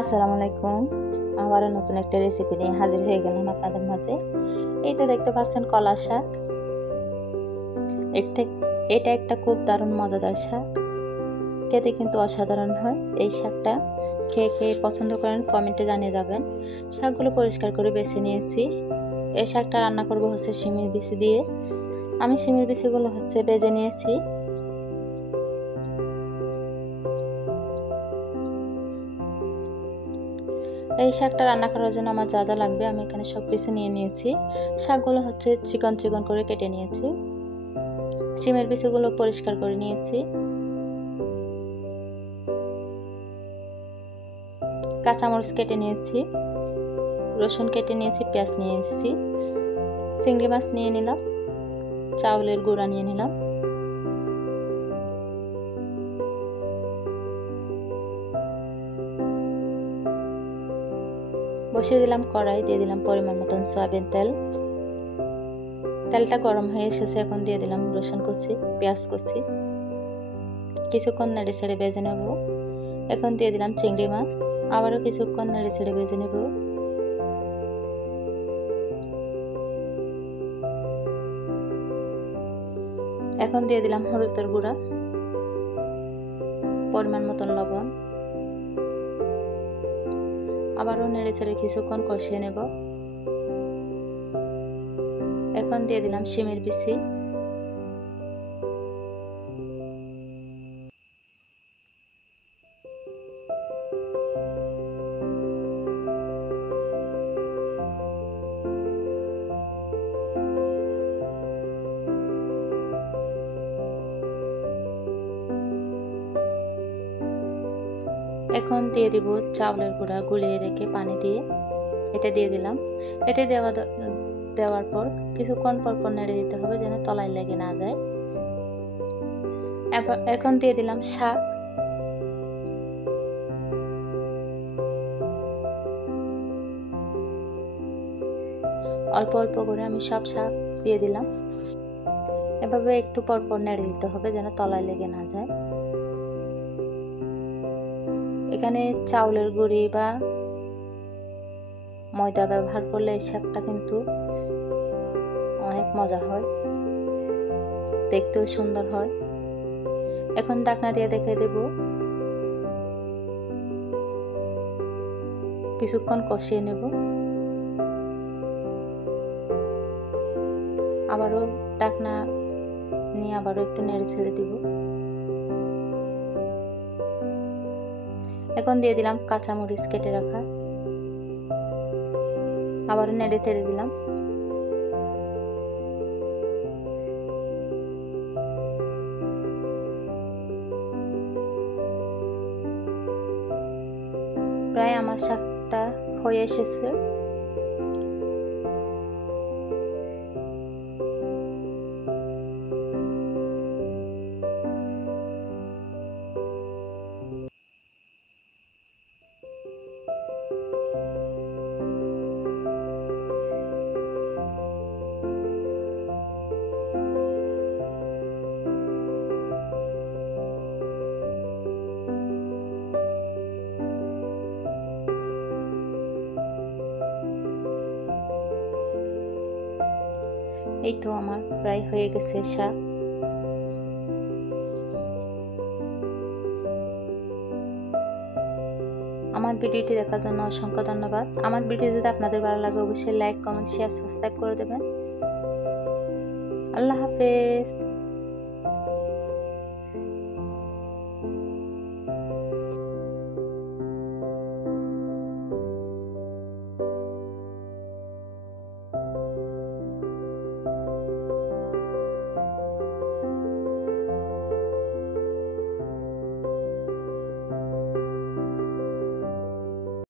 আসসালামু আলাইকুম। আবারও নতুন একটা রেসিপি নিয়ে হাজির হয়ে গেলাম আপনাদের মাঝে। এই তো দেখতে পাচ্ছেন কলা শাক। একটা এটা একটা খুব দারুণ মজাদার শাক, খেতে কিন্তু অসাধারণ হয়। এই শাকটা খেয়ে খেয়ে পছন্দ করেন কমেন্টে জানিয়ে যাবেন। শাকগুলো পরিষ্কার করে বেছে নিয়েছি। এই শাকটা রান্না করব হচ্ছে শিমের বিচি দিয়ে। আমি শিমের বিচিগুলো বেজে নিয়েছি। এই শাকটা রান্না করার জন্য আমার যা যা লাগবে আমি এখানে সব কিছু নিয়ে নিয়েছি। শাকগুলো চিকন চিকন করে কেটে নিয়েছি। শিমের বিচিগুলো পরিষ্কার করে নিয়েছি। কাঁচামরিচ কেটে নিয়েছি, রসুন কেটে নিয়েছি, পেঁয়াজ নিয়ে এসেছি, চিংড়ি মাছ নিয়ে নিলাম, চাউলের গুঁড়া নিয়ে নিলাম, বসিয়ে দিলাম কড়াই, দিয়ে দিলাম পরিমাণ মতন সয়াবিন তেল। তেলটা গরম হয়ে এসেছে, এখন দিয়ে দিলাম রসুন কুচি, পেঁয়াজ কুচি, কিছুক্ষণ নেড়ে ছেড়ে ভেজে নেব। এখন দিয়ে দিলাম চিংড়ি মাছ, আবারও কিছুক্ষণ নেড়ে ছেড়ে ভেজে নেব। এখন দিয়ে দিলাম হলুদের গুঁড়া, পরিমাণ মতন লবণ, আবারও নেড়ে ছেড়ে কিছুক্ষণ কষিয়ে নেব। এখন দিয়ে দিলাম শিমের বিচি, এখন দিয়ে দিব চাউলের গুঁড়া গুলিয়ে রেখে পানি দিয়ে, এটা দিয়ে দিলাম। এটা দেওয়ার পর কিছুক্ষণ পর পর নেড়ে দিতে হবে যেন তলায় লেগে না যায়। এখন দিয়ে দিলাম শাক, অল্প অল্প করে আমি সব শাক দিয়ে দিলাম। এভাবে একটু পর পর নেড়ে দিতে হবে যেন তলায় লেগে না যায়। এখানে চাউলের গুঁড়ি বা ময়দা ব্যবহার করলে এই শাকটা কিন্তু অনেক মজা হয়, দেখতেও সুন্দর হয়। এখন ঢাকনা দিয়ে দেখে দেব, কিছুক্ষণ কষিয়ে নেব। আবারও ঢাকনা নিয়ে আবারও একটু নেড়ে ছেড়ে দিব। এখন দিয়ে দিলাম কাঁচামরিচ কেটে রাখা, আবারও নেড়ে ছেড়ে দিলাম। প্রায় আমার শাকটা হয়ে এসেছে। এই তো আমার প্রায় হয়ে গেছে শাক। আমার ভিডিওটি দেখার জন্য অসংখ্য ধন্যবাদ। আমার ভিডিও যদি আপনাদের ভালো লাগে অবশ্যই লাইক, কমেন্ট, শেয়ার, সাবস্ক্রাইব করে দেবেন। আল্লাহ হাফেজ।